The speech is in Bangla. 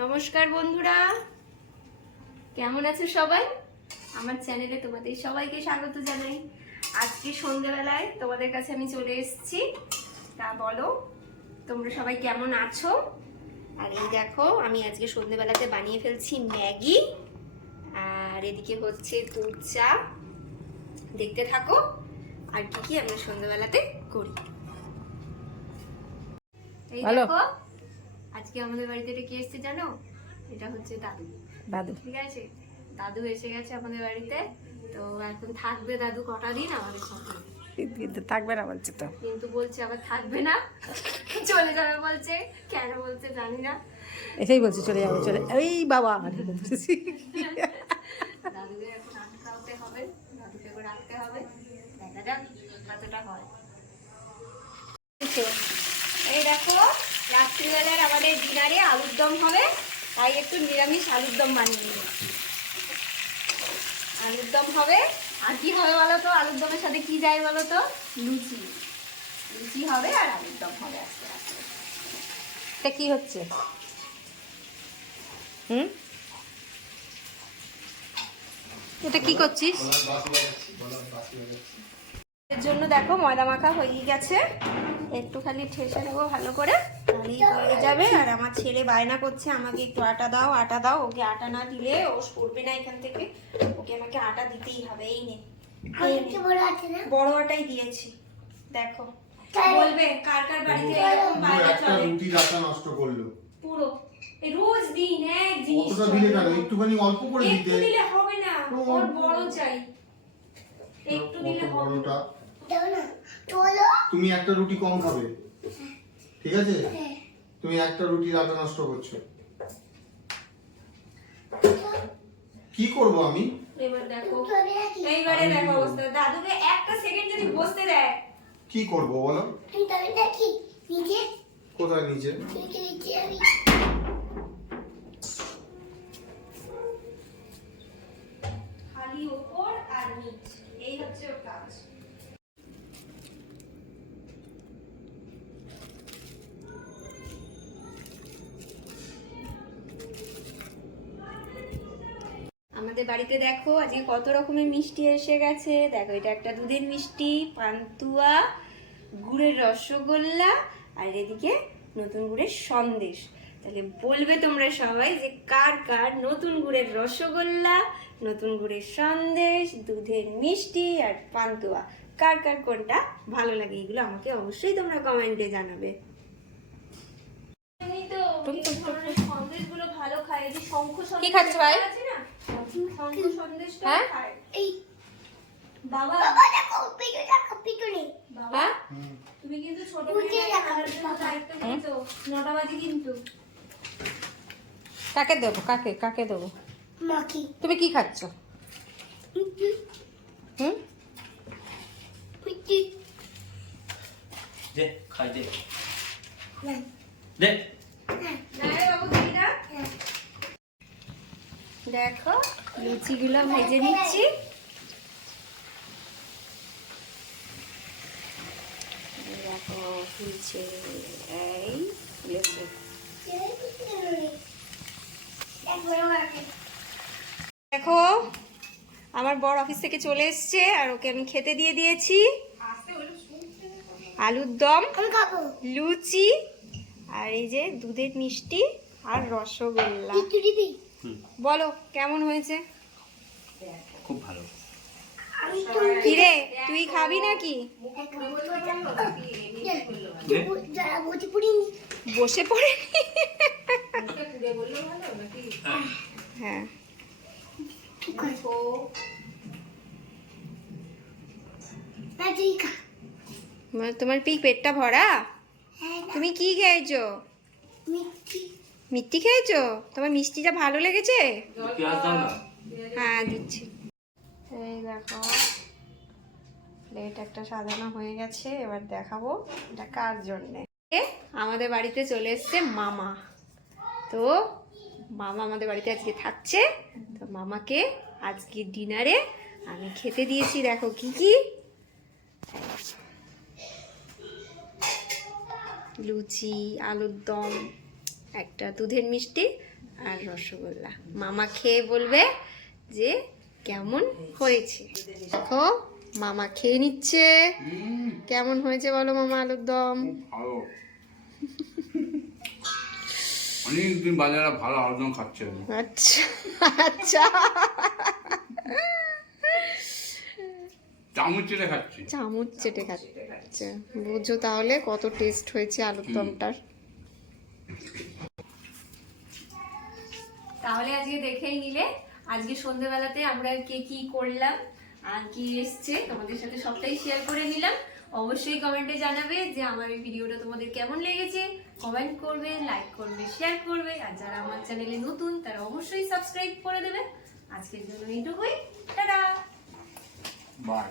নমস্কার বন্ধুরা, কেমন আছো সবাই? আমার চ্যানেলে তোমাদের সবাইকে স্বাগত জানাই। আজকে সন্ধ্যেবেলায় তোমাদের কাছে আমি চলে এসেছি। তা বলো তোমরা সবাই কেমন আছো? আর এই দেখো, আমি আজকে সন্ধ্যেবেলাতে বানিয়ে ফেলছি ম্যাগি, আর এদিকে হচ্ছে দুধ চা। দেখতে থাকো আর কি কি আমরা সন্ধ্যেবেলাতে করি। এই দেখো, আজকে আমাদের বাড়িতে এটা কি এসেছে জানো? এটা হচ্ছে দাদু। ঠিক আছে, দাদু এসে গেছে আমাদের বাড়িতে। তো এখন থাকবে দাদু কটা দিন আমাদের সাথে। কিন্তু থাকবে না বলছে তো, কিন্তু বলছে আবার থাকবে না, চলে যাবে বলছে। কেন বলছে জানি না, এটাই বলছে চলে যাবো চলে। এই বাবা দাদুকে এখন আটকাতে হবে, দাদুকে করে রাখতে হবে। দেখা যাক কতটা হয়। এই দেখো, রাত্রিবেলার আমাদের ডিনারে আলুর দম হবে, তাই একটু নিরামিষ আলুর দম বানিয়ে নিই। আলুর দম হবে, আর কি হবে বলো তো? আলুর দমের সাথে কি যায় বলো তো? লুচি। লুচি হবে আর আলুর দম হবে আজকে রাত্রে। এটা কি হচ্ছে? এটা কি করছিস? এর জন্য দেখো ময়দা মাখা হয়ে গেছে, একটু খালি ঠেসে নেবো ভালো করে, তাহলেই হয়ে যাবে। আর আমার ছেলে বায়না করছে আমাকে একটু আটা দাও, আটা দাও। ওকে আটা না দিলে ও সরবে না এখান থেকে, ওকে আমাকে আটা দিতেই হবে। এই নে, বড় আটাই দিয়েছি। দেখো, বলবে কার কার বাড়িতে এরকম বায়না একটা চলে। রুটি রাখা নষ্ট করলো পুরো এই রোজ দিন এক জিনিস কতটা দিলে কেন? একটুখানি অল্প করে একটু দিতে। দিলে হবে না, ওর বড় চাই। একটু দিলে হবে বড়টা না। তুমি একটা রুটি কম খাবে, ঠিক আছে? তুমি একটা রুটির আটা নষ্ট করছো। কি করব আমি? এবার দেখো, এইবারে দেখো অবস্থা। দাদুকে একটা সেকেন্ড যদি বসতে দেয়। কি করব বলো? কোথায় নিচে? খালি ওপর আর নিচ, এই হচ্ছে ওর কাজ। আমাদের বাড়িতে দেখো আজকে কত রকমের মিষ্টি এসে গেছে। দেখো, এটা একটা দুধের মিষ্টি, পান্তুয়া, গুড়ের রসগোল্লা, আর এদিকে নতুন গুড়ের সন্দেশ। তাহলে বলবে তোমরা সবাই যে কার কার নতুন গুড়ের রসগোল্লা, নতুন গুড়ের সন্দেশ, দুধের মিষ্টি আর পান্তুয়া, কার কার কোনটা ভালো লাগে? এগুলো আমাকে অবশ্যই তোমরা কমেন্টে জানাবে। সন্দেশগুলো ভালো খায়, এই যে শঙ্খ কি খাচ্ছ ভাই? আছে না, শঙ্খ সন্দেশটা হ্যাঁ? খায়। এই বাবা, বাবা, হ্যাঁ? তুমি কিন্তু ছোট মেয়েকে খাওয়ার জন্য দায়িত্ব নিয়েছো। 9টা বাজে কিন্তু। কাকে দেবো? কাকে কাকে দেবো? তুমি কি খাচ্ছ? হুম, দে খাই দে দে বাবু দিদা, দেখো লুচিগুলো ভেজে নিচ্ছি। দেখো ফুলছে, এই ফুলেছে। দেখো, আমার বর অফিস থেকে চলে এসছে, আর ওকে আমি খেতে দিয়ে দিয়েছি আলুর দম, লুচি, আর এই যে দুধের মিষ্টি আর রসগোল্লা। বলো কেমন হয়েছে? খুব ভালো। কিরে, তুই খাবি নাকি? বসে পড়ে? হ্যাঁ, তোমার পেটটা ভরা? তুমি কি খেয়েছো? মিষ্টি খেয়েছো? তোমার মিষ্টিটা ভালো লেগেছে? পেঁয়াজ দাও না। হ্যাঁ দিচ্ছি। এই দেখো, প্লেট একটা সাজানো হয়ে গেছে। এবার দেখাবো এটা কার জন্যে। আমাদের বাড়িতে চলে এসছে মামা। তো মামা আমাদের বাড়িতে আজকে থাকছে, তো মামাকে আজকে ডিনারে আমি খেতে দিয়েছি। দেখো কি কি, লুচি, আলুর দম, একটা দুধের মিষ্টি আর রসগোল্লা। মামা খেয়ে বলবে যে কেমন হয়েছে। দেখো মামা খেয়ে নিচ্ছে। কেমন হয়েছে বলো মামা আলুর দম? ভালো। অনেকদিন বাজারে ভালো আলুদম খাচ্ছে। আচ্ছা আচ্ছা, চামচ চেটে খাচ্ছি। চামচ চেটে খাচ্ছে। বুঝো তাহলে কত টেস্ট হয়েছে আলুর দমটার। তাহলে আজকে দেখেই নিলে আজকে সন্ধ্যেবেলাতে আমরা কে কি করলাম আর কি এসছে তোমাদের সাথে সবটাই শেয়ার করে নিলাম। অবশ্যই কমেন্টে জানাবে যে আমার এই ভিডিওটা তোমাদের কেমন লেগেছে। কমেন্ট করবে, লাইক করবে, শেয়ার করবে। আর যারা আমার চ্যানেলে নতুন তারা অবশ্যই সাবস্ক্রাইব করে দেবে। আজকের জন্য এইটুকুই, টাটা। বাই।